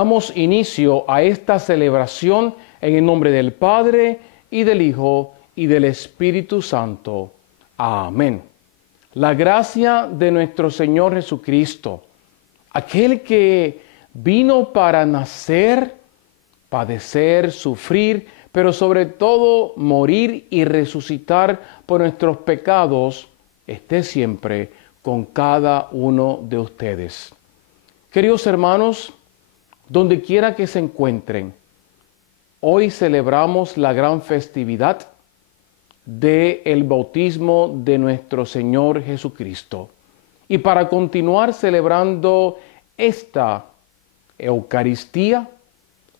Damos inicio a esta celebración en el nombre del Padre, y del Hijo, y del Espíritu Santo. Amén. La gracia de nuestro Señor Jesucristo, aquel que vino para nacer, padecer, sufrir, pero sobre todo morir y resucitar por nuestros pecados, esté siempre con cada uno de ustedes. Queridos hermanos, donde quiera que se encuentren, hoy celebramos la gran festividad del bautismo de nuestro Señor Jesucristo. Y para continuar celebrando esta Eucaristía,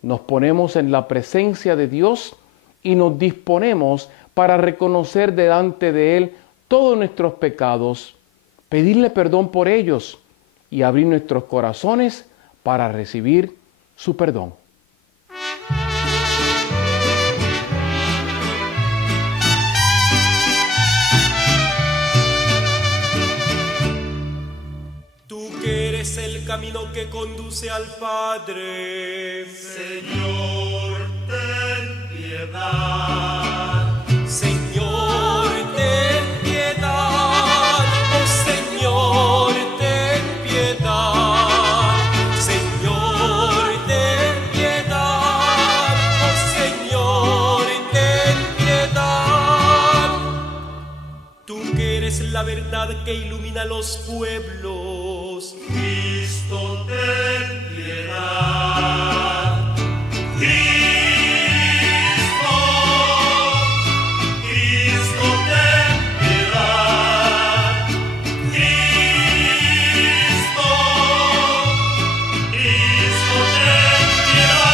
nos ponemos en la presencia de Dios y nos disponemos para reconocer delante de Él todos nuestros pecados, pedirle perdón por ellos y abrir nuestros corazones para recibir su perdón. Es el camino que conduce al Padre. Señor, ten piedad. Señor, ten piedad. Oh Señor, ten piedad. Señor, ten piedad. Oh Señor, ten piedad. Tú que eres la verdad que ilumina los pueblos. Cristo, ten piedad. Cristo, Cristo, ten piedad. Cristo, Cristo, ten piedad.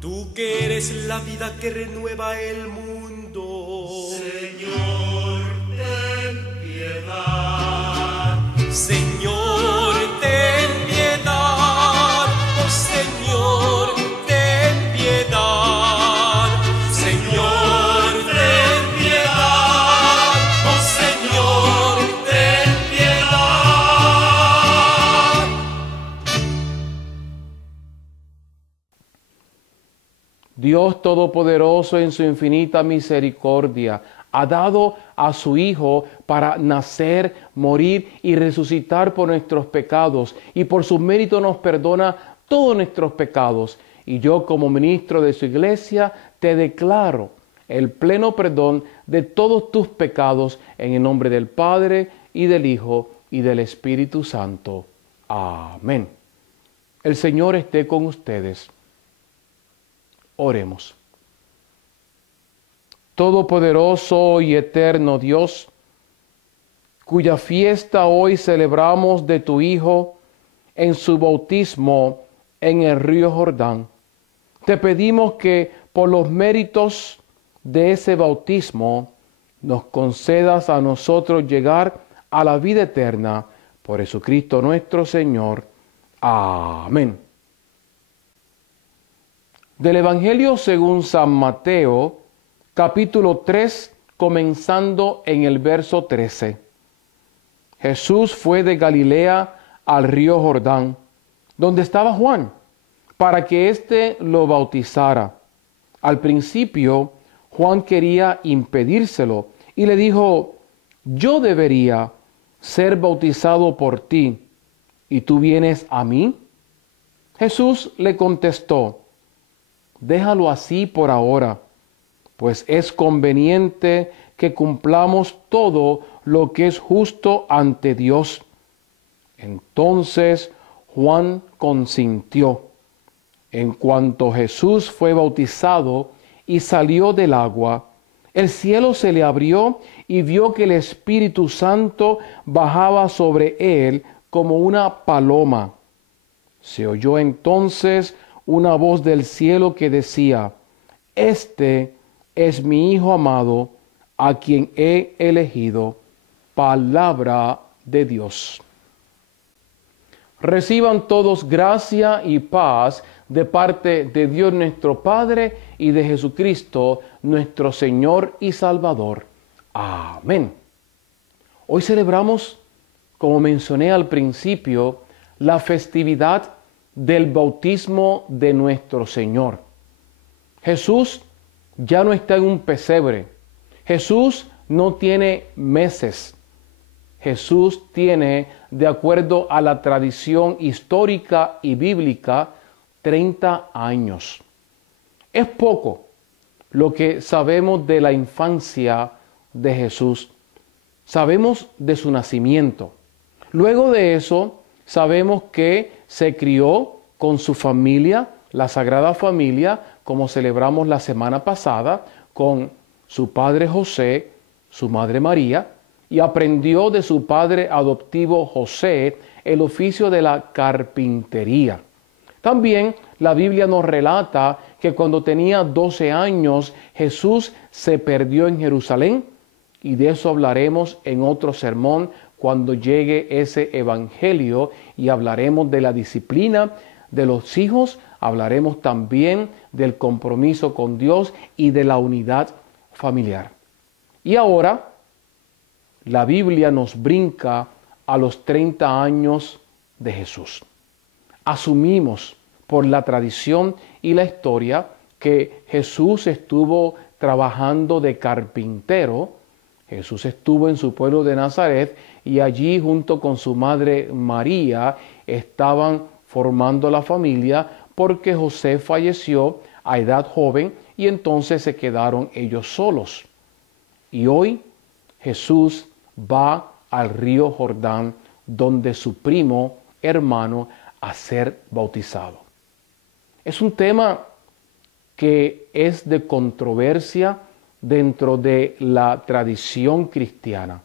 Tú que eres la vida que renueva el mundo. Señor, ten piedad. Señor, ten piedad. Oh Señor, ten piedad. Señor, ten piedad. Oh Señor, ten piedad. Dios Todopoderoso, en su infinita misericordia, ha dado a su Hijo para nacer, morir y resucitar por nuestros pecados, y por su mérito nos perdona todos nuestros pecados. Y yo, como ministro de su iglesia, te declaro el pleno perdón de todos tus pecados en el nombre del Padre, y del Hijo, y del Espíritu Santo. Amén. El Señor esté con ustedes. Oremos. Todopoderoso y eterno Dios, cuya fiesta hoy celebramos de tu Hijo en su bautismo en el río Jordán, te pedimos que por los méritos de ese bautismo nos concedas a nosotros llegar a la vida eterna por Jesucristo nuestro Señor. Amén. Del Evangelio según San Mateo, capítulo 3, comenzando en el verso 13. Jesús fue de Galilea al río Jordán, donde estaba Juan, para que éste lo bautizara. Al principio, Juan quería impedírselo y le dijo: yo debería ser bautizado por ti, ¿y tú vienes a mí? Jesús le contestó: déjalo así por ahora, pues es conveniente que cumplamos todo lo que es justo ante Dios. Entonces Juan consintió. En cuanto Jesús fue bautizado y salió del agua, el cielo se le abrió y vio que el Espíritu Santo bajaba sobre él como una paloma. Se oyó entonces una voz del cielo que decía: este es mi Hijo amado, a quien he elegido. Palabra de Dios. Reciban todos gracia y paz de parte de Dios nuestro Padre y de Jesucristo nuestro Señor y Salvador. Amén. Hoy celebramos, como mencioné al principio, la festividad del bautismo de nuestro Señor. Jesús ya no está en un pesebre. Jesús no tiene meses. Jesús tiene, de acuerdo a la tradición histórica y bíblica, 30 años. Es poco lo que sabemos de la infancia de Jesús. Sabemos de su nacimiento. Luego de eso, sabemos que se crió con su familia, la Sagrada Familia, como celebramos la semana pasada, con su padre José, su madre María, y aprendió de su padre adoptivo José el oficio de la carpintería. También la Biblia nos relata que cuando tenía 12 años Jesús se perdió en Jerusalén, y de eso hablaremos en otro sermón cuando llegue ese evangelio, y hablaremos de la disciplina de los hijos, hablaremos también del compromiso con Dios y de la unidad familiar. Y ahora la Biblia nos brinca a los 30 años de Jesús. Asumimos por la tradición y la historia que Jesús estuvo trabajando de carpintero. Jesús estuvo en su pueblo de Nazaret y allí junto con su madre María estaban formando la familia, porque José falleció a edad joven y entonces se quedaron ellos solos. Y hoy Jesús va al río Jordán, donde su primo hermano, a ser bautizado. Es un tema que es de controversia dentro de la tradición cristiana,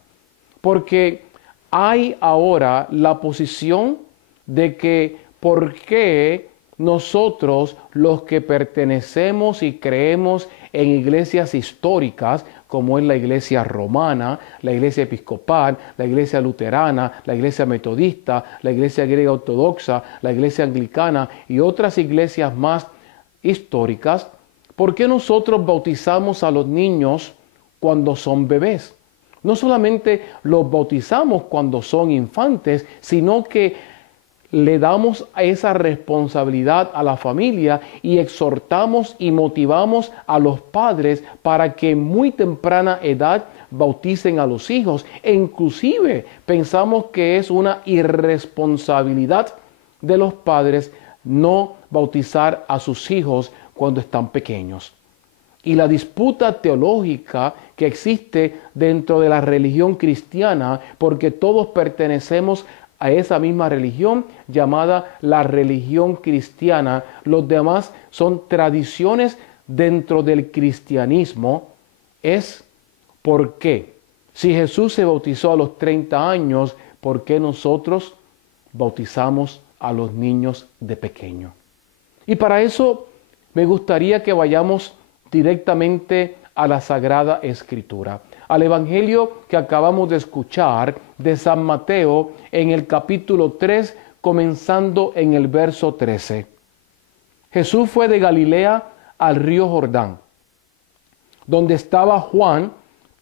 porque hay ahora la posición de que por qué nosotros, los que pertenecemos y creemos en iglesias históricas, como es la iglesia romana, la iglesia episcopal, la iglesia luterana, la iglesia metodista, la iglesia griega ortodoxa, la iglesia anglicana y otras iglesias más históricas, ¿por qué nosotros bautizamos a los niños cuando son bebés? No solamente los bautizamos cuando son infantes, sino que le damos esa responsabilidad a la familia y exhortamos y motivamos a los padres para que en muy temprana edad bauticen a los hijos. E inclusive pensamos que es una irresponsabilidad de los padres no bautizar a sus hijos cuando están pequeños. Y la disputa teológica que existe dentro de la religión cristiana, porque todos pertenecemos a esa misma religión llamada la religión cristiana. Los demás son tradiciones dentro del cristianismo. Es por qué. Si Jesús se bautizó a los 30 años, ¿por qué nosotros bautizamos a los niños de pequeño? Y para eso me gustaría que vayamos directamente a la Sagrada Escritura, al Evangelio que acabamos de escuchar de San Mateo en el capítulo 3, comenzando en el verso 13. Jesús fue de Galilea al río Jordán, donde estaba Juan,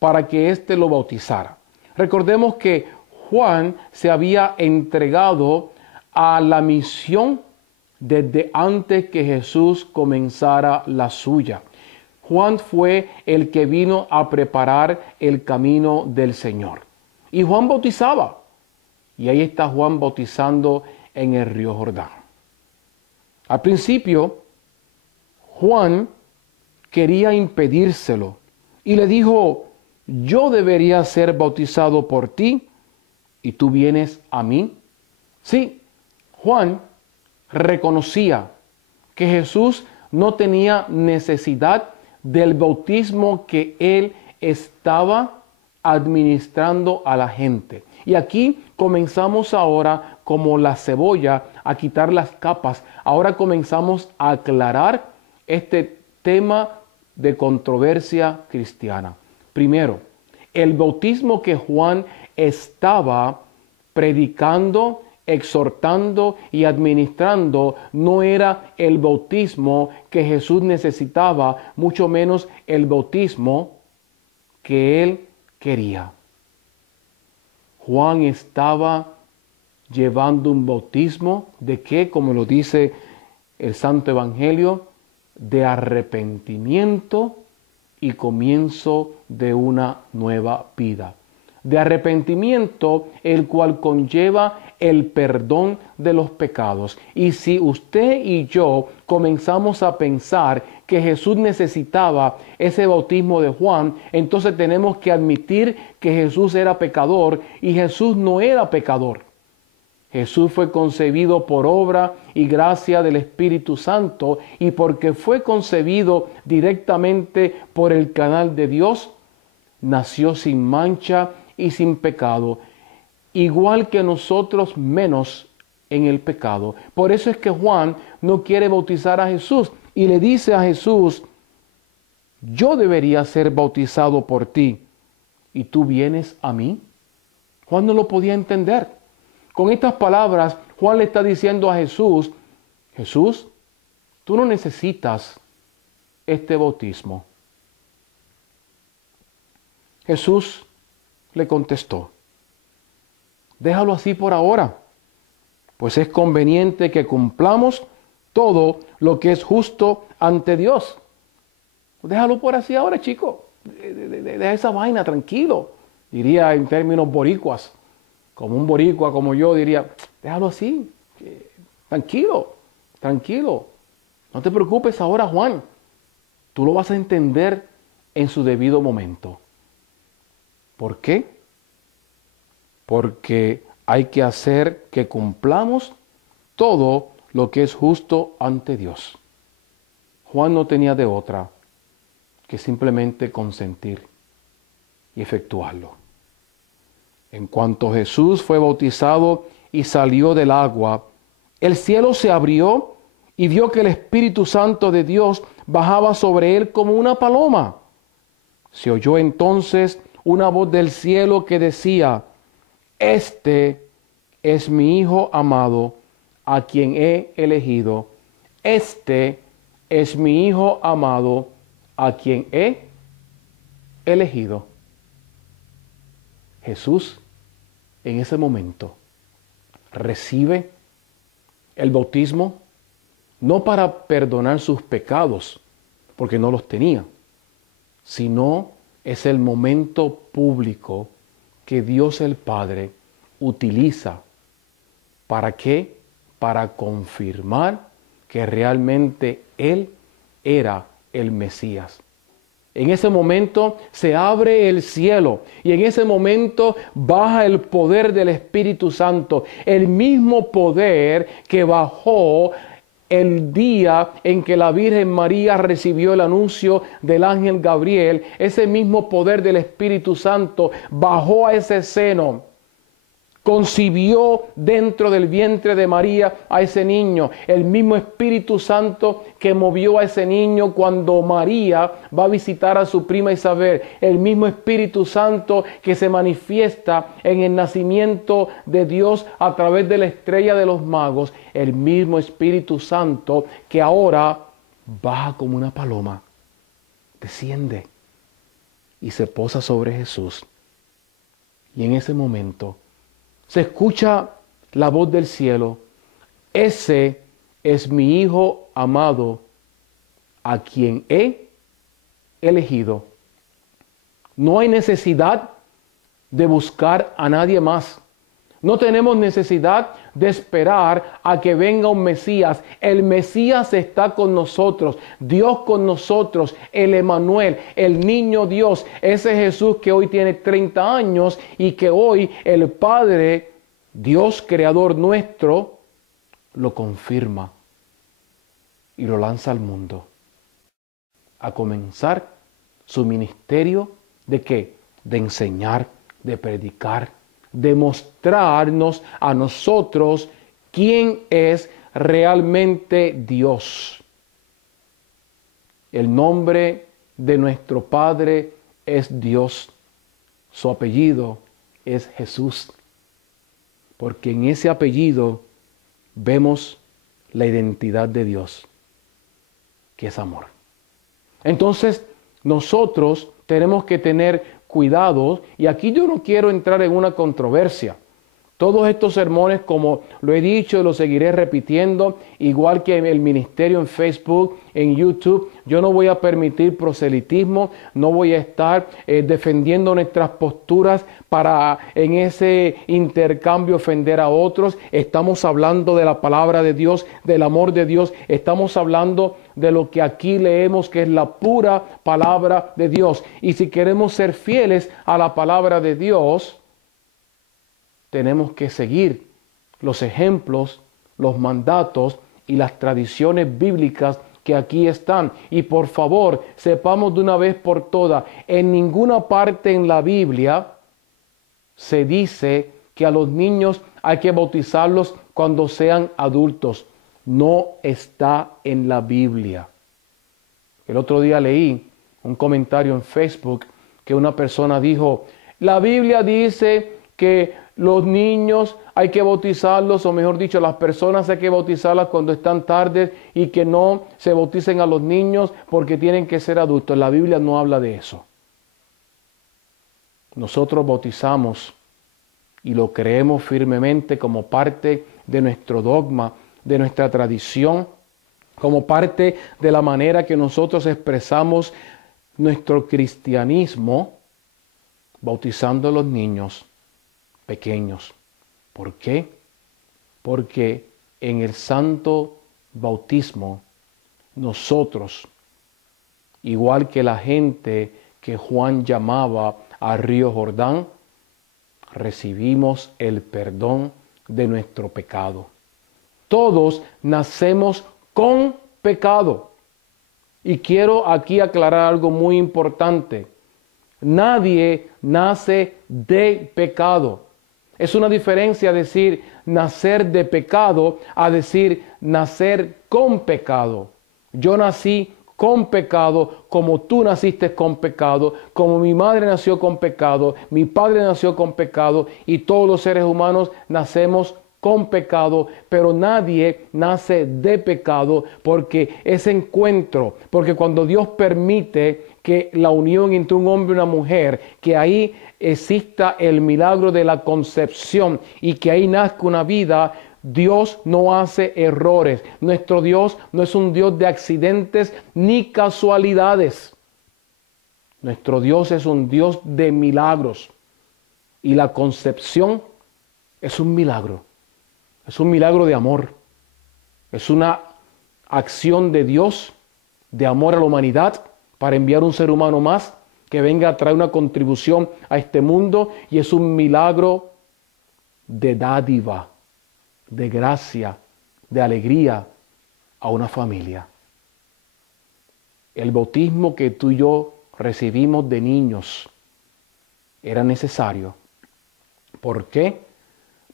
para que éste lo bautizara. Recordemos que Juan se había entregado a la misión desde antes que Jesús comenzara la suya. Juan fue el que vino a preparar el camino del Señor. Y Juan bautizaba. Y ahí está Juan bautizando en el río Jordán. Al principio, Juan quería impedírselo y le dijo: yo debería ser bautizado por ti y tú vienes a mí. Sí, Juan reconocía que Jesús no tenía necesidad del bautismo que él estaba administrando a la gente. Y aquí comenzamos ahora, como la cebolla, a quitar las capas. Ahora comenzamos a aclarar este tema de controversia cristiana. Primero, el bautismo que Juan estaba predicando, exhortando y administrando no era el bautismo que Jesús necesitaba, mucho menos el bautismo que él quería. Juan estaba llevando un bautismo de qué, como lo dice el Santo Evangelio, de arrepentimiento y comienzo de una nueva vida. De arrepentimiento, el cual conlleva el perdón de los pecados. Y si usted y yo comenzamos a pensar que Jesús necesitaba ese bautismo de Juan, entonces tenemos que admitir que Jesús era pecador y Jesús no era pecador. Jesús fue concebido por obra y gracia del Espíritu Santo, y porque fue concebido directamente por el canal de Dios, nació sin mancha y sin pecado, igual que nosotros, menos en el pecado. Por eso es que Juan no quiere bautizar a Jesús y le dice a Jesús: yo debería ser bautizado por ti y tú vienes a mí. Juan no lo podía entender. Con estas palabras, Juan le está diciendo a Jesús: Jesús, tú no necesitas este bautismo. Jesús le contestó: déjalo así por ahora, pues es conveniente que cumplamos todo lo que es justo ante Dios. Déjalo por así ahora, chico. Deja esa vaina, tranquilo. Diría en términos boricuas. Como un boricua como yo diría: déjalo así, tranquilo, tranquilo. No te preocupes ahora, Juan. Tú lo vas a entender en su debido momento. ¿Por qué? Porque hay que hacer que cumplamos todo lo que es justo ante Dios. Juan no tenía de otra que simplemente consentir y efectuarlo. En cuanto Jesús fue bautizado y salió del agua, el cielo se abrió y vio que el Espíritu Santo de Dios bajaba sobre él como una paloma. Se oyó entonces una voz del cielo que decía: este es mi Hijo amado, a quien he elegido. Este es mi Hijo amado, a quien he elegido. Jesús en ese momento recibe el bautismo no para perdonar sus pecados, porque no los tenía, sino es el momento público que Dios el Padre utiliza. ¿Para qué? Para confirmar que realmente Él era el Mesías. En ese momento se abre el cielo y en ese momento baja el poder del Espíritu Santo, el mismo poder que bajó el día en que la Virgen María recibió el anuncio del ángel Gabriel. Ese mismo poder del Espíritu Santo bajó a ese seno, concibió dentro del vientre de María a ese niño. El mismo Espíritu Santo que movió a ese niño cuando María va a visitar a su prima Isabel. El mismo Espíritu Santo que se manifiesta en el nacimiento de Dios a través de la estrella de los magos. El mismo Espíritu Santo que ahora baja como una paloma, desciende y se posa sobre Jesús. Y en ese momento se escucha la voz del cielo: ese es mi Hijo amado, a quien he elegido. No hay necesidad de buscar a nadie más. No tenemos necesidad de esperar a que venga un Mesías. El Mesías está con nosotros, Dios con nosotros, el Emanuel, el niño Dios, ese Jesús que hoy tiene 30 años y que hoy el Padre, Dios creador nuestro, lo confirma y lo lanza al mundo a comenzar su ministerio ¿de qué? De enseñar, de predicar, de mostrarnos a nosotros quién es realmente Dios. El nombre de nuestro Padre es Dios. Su apellido es Jesús. Porque en ese apellido vemos la identidad de Dios, que es amor. Entonces, nosotros tenemos que tener cuidado, y aquí yo no quiero entrar en una controversia, Todos estos sermones, como lo he dicho, lo seguiré repitiendo, igual que el ministerio en Facebook, en YouTube. Yo no voy a permitir proselitismo, no voy a estar defendiendo nuestras posturas para en ese intercambio ofender a otros. Estamos hablando de la palabra de Dios, del amor de Dios. Estamos hablando de lo que aquí leemos, que es la pura palabra de Dios. Y si queremos ser fieles a la palabra de Dios, tenemos que seguir los ejemplos, los mandatos y las tradiciones bíblicas que aquí están. Y por favor, sepamos de una vez por todas, en ninguna parte en la Biblia se dice que a los niños hay que bautizarlos cuando sean adultos. No está en la Biblia. El otro día leí un comentario en Facebook que una persona dijo, la Biblia dice que los niños hay que bautizarlos, o mejor dicho, las personas hay que bautizarlas cuando están tardes y que no se bauticen a los niños porque tienen que ser adultos. La Biblia no habla de eso. Nosotros bautizamos y lo creemos firmemente como parte de nuestro dogma, de nuestra tradición, como parte de la manera que nosotros expresamos nuestro cristianismo, bautizando a los niños pequeños. ¿Por qué? Porque en el santo bautismo nosotros, igual que la gente que Juan llamaba al río Jordán, recibimos el perdón de nuestro pecado. Todos nacemos con pecado. Y quiero aquí aclarar algo muy importante. Nadie nace de pecado. Es una diferencia decir nacer de pecado a decir nacer con pecado. Yo nací con pecado, como tú naciste con pecado, como mi madre nació con pecado, mi padre nació con pecado y todos los seres humanos nacemos con pecado, pero nadie nace de pecado porque ese encuentro, porque cuando Dios permite que la unión entre un hombre y una mujer, que ahí exista el milagro de la concepción y que ahí nazca una vida, Dios no hace errores. Nuestro Dios no es un Dios de accidentes ni casualidades. Nuestro Dios es un Dios de milagros. Y la concepción es un milagro. Es un milagro de amor. Es una acción de Dios, de amor a la humanidad, para enviar un ser humano más que venga a traer una contribución a este mundo. Y es un milagro de dádiva, de gracia, de alegría a una familia. El bautismo que tú y yo recibimos de niños era necesario. ¿Por qué?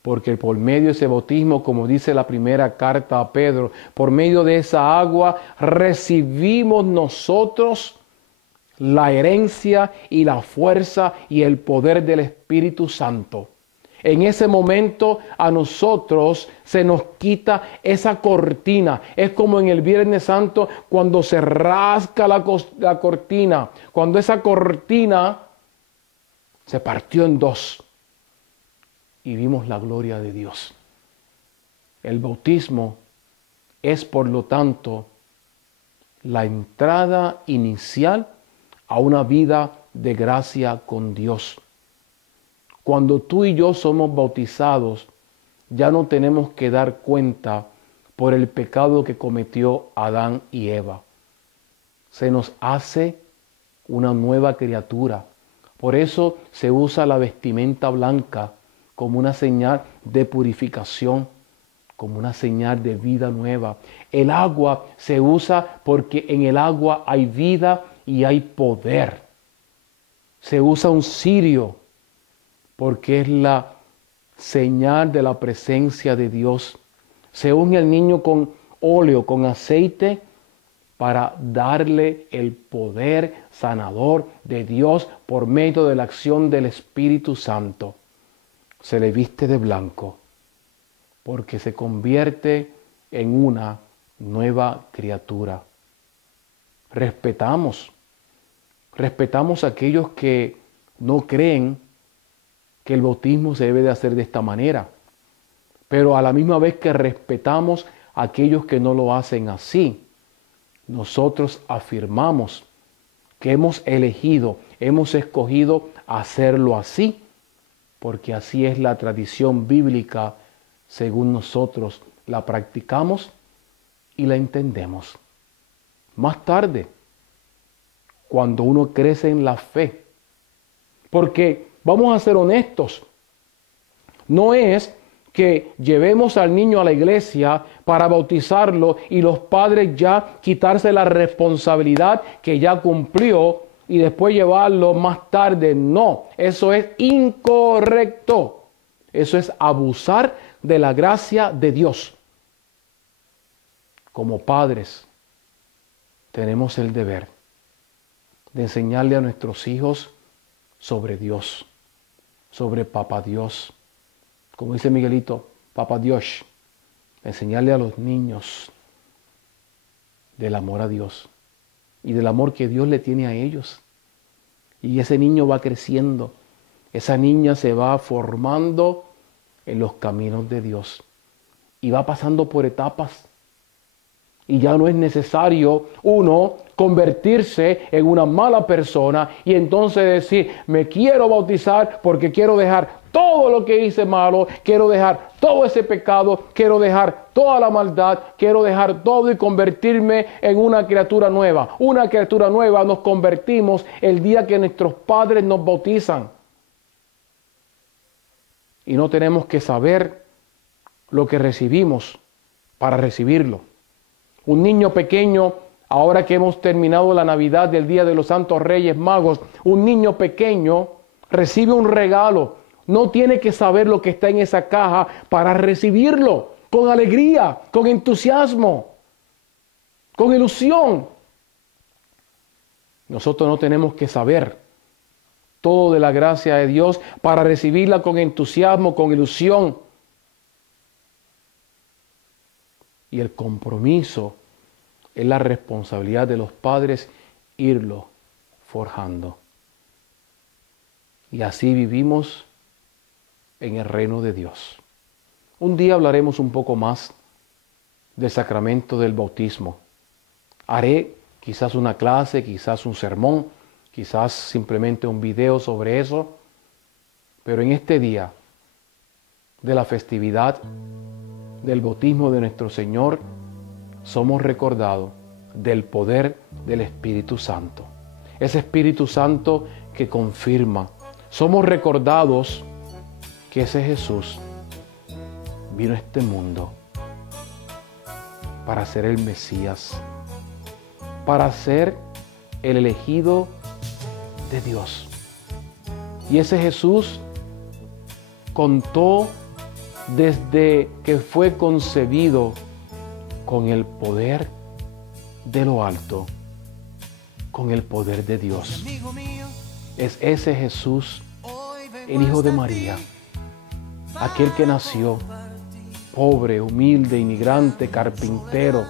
Porque por medio de ese bautismo, como dice la primera carta a Pedro, por medio de esa agua recibimos nosotros la herencia y la fuerza y el poder del Espíritu Santo. En ese momento a nosotros se nos quita esa cortina. Es como en el Viernes Santo cuando se rasca la cortina. Cuando esa cortina se partió en dos y vimos la gloria de Dios. El bautismo es, por lo tanto, la entrada inicial a una vida de gracia con Dios. Cuando tú y yo somos bautizados, ya no tenemos que dar cuenta por el pecado que cometió Adán y Eva. Se nos hace una nueva criatura. Por eso se usa la vestimenta blanca como una señal de purificación, como una señal de vida nueva. El agua se usa porque en el agua hay vida y hay poder. Se usa un cirio porque es la señal de la presencia de Dios. Se une al niño con óleo, con aceite, para darle el poder sanador de Dios por medio de la acción del Espíritu Santo. Se le viste de blanco porque se convierte en una nueva criatura. Respetamos a aquellos que no creen que el bautismo se debe de hacer de esta manera. Pero a la misma vez que respetamos a aquellos que no lo hacen así, nosotros afirmamos que hemos escogido hacerlo así, porque así es la tradición bíblica según nosotros la practicamos y la entendemos. Más tarde, cuando uno crece en la fe, porque vamos a ser honestos, no es que llevemos al niño a la iglesia para bautizarlo y los padres ya quitarse la responsabilidad que ya cumplió y después llevarlo más tarde. No, eso es incorrecto. Eso es abusar de la gracia de Dios. Como padres, tenemos el deber de enseñarle a nuestros hijos sobre Dios, sobre Papá Dios. Como dice Miguelito, Papá Dios, enseñarle a los niños del amor a Dios y del amor que Dios le tiene a ellos. Y ese niño va creciendo, esa niña se va formando en los caminos de Dios y va pasando por etapas. Y ya no es necesario uno convertirse en una mala persona y entonces decir, me quiero bautizar porque quiero dejar todo lo que hice malo, quiero dejar todo ese pecado, quiero dejar toda la maldad, quiero dejar todo y convertirme en una criatura nueva. Una criatura nueva nos convertimos el día que nuestros padres nos bautizan. Y no tenemos que saber lo que recibimos para recibirlo. Un niño pequeño, ahora que hemos terminado la Navidad del Día de los Santos Reyes Magos, un niño pequeño recibe un regalo. No tiene que saber lo que está en esa caja para recibirlo con alegría, con entusiasmo, con ilusión. Nosotros no tenemos que saber todo de la gracia de Dios para recibirla con entusiasmo, con ilusión. Y el compromiso es la responsabilidad de los padres irlo forjando. Y así vivimos en el reino de Dios. Un día hablaremos un poco más del sacramento del bautismo. Haré quizás una clase, quizás un sermón, quizás simplemente un video sobre eso. Pero en este día de la festividad del bautismo de nuestro Señor, somos recordados del poder del Espíritu Santo. Ese Espíritu Santo que confirma. Somos recordados que ese Jesús vino a este mundo para ser el Mesías, para ser el elegido de Dios. Y ese Jesús contó desde que fue concebido con el poder de lo alto, con el poder de Dios. Es ese Jesús, el Hijo de María, aquel que nació pobre, humilde, inmigrante, carpintero.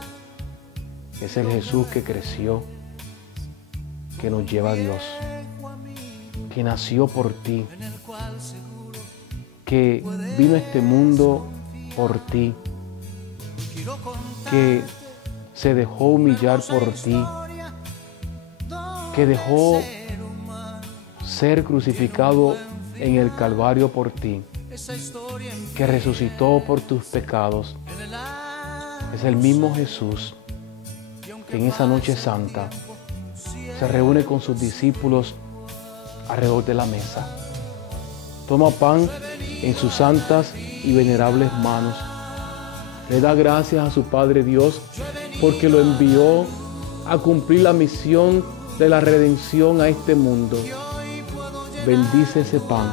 Es el Jesús que creció, que nos lleva a Dios, que nació por ti, que vino a este mundo por ti, que se dejó humillar por ti, que dejó ser crucificado en el Calvario por ti, que resucitó por tus pecados. Es el mismo Jesús que en esa noche santa se reúne con sus discípulos alrededor de la mesa. Toma pan en sus santas y venerables manos. Le da gracias a su Padre Dios porque lo envió a cumplir la misión de la redención a este mundo. Bendice ese pan.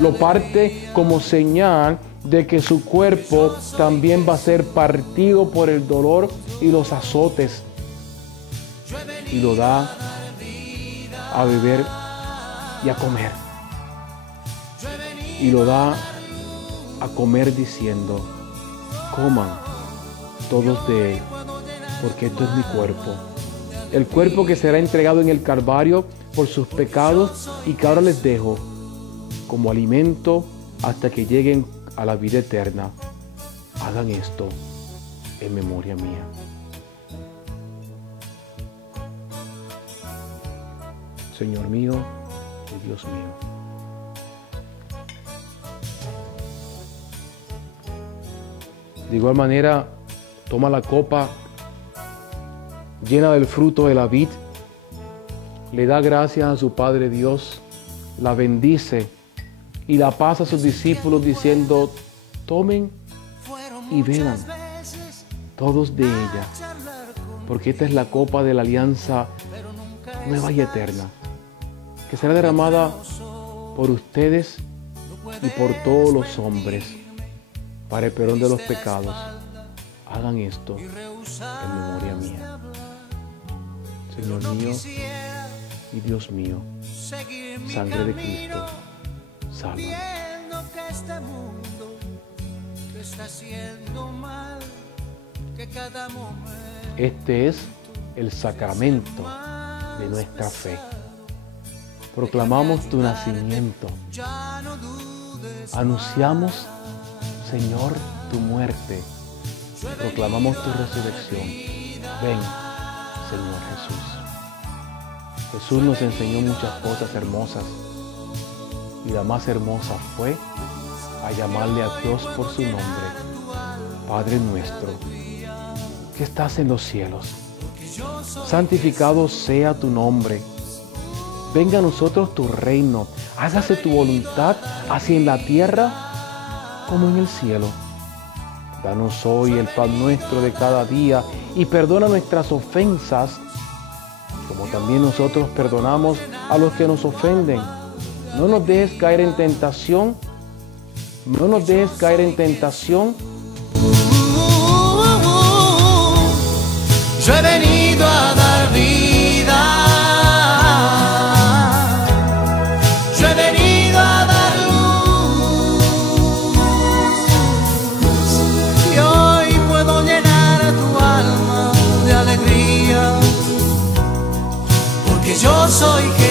Lo parte como señal de que su cuerpo también va a ser partido por el dolor y los azotes. Y lo da a beber y a comer. Y lo da a comer diciendo: coman todos de él, porque esto es mi cuerpo. El cuerpo que será entregado en el Calvario por sus pecados y que ahora les dejo como alimento hasta que lleguen a la vida eterna, hagan esto en memoria mía. Señor mío y Dios mío. De igual manera, toma la copa llena del fruto de la vid, le da gracias a su Padre Dios, la bendice y la pasa a sus discípulos diciendo: tomen y beban todos de ella, porque esta es la copa de la alianza nueva y eterna, que será derramada por ustedes y por todos los hombres para el perdón de los pecados. Hagan esto en memoria mía. Señor mío y Dios mío, sangre de Cristo, sálvame. Este es el sacramento de nuestra fe. Proclamamos tu nacimiento. Anunciamos, Señor, tu muerte. Proclamamos tu resurrección. Ven, Señor Jesús. Jesús nos enseñó muchas cosas hermosas, y la más hermosa fue a llamarle a Dios por su nombre: Padre nuestro, que estás en los cielos, santificado sea tu nombre. Venga a nosotros tu reino, hágase tu voluntad, así en la tierra como en el cielo. Danos hoy el pan nuestro de cada día, y perdona nuestras ofensas, como también nosotros perdonamos a los que nos ofenden. No nos dejes caer en tentación. No nos dejes caer en tentación. Yo he venido a dar vida. Yo he venido a dar luz. Y hoy puedo llenar a tu alma de alegría, porque yo soy Jesús.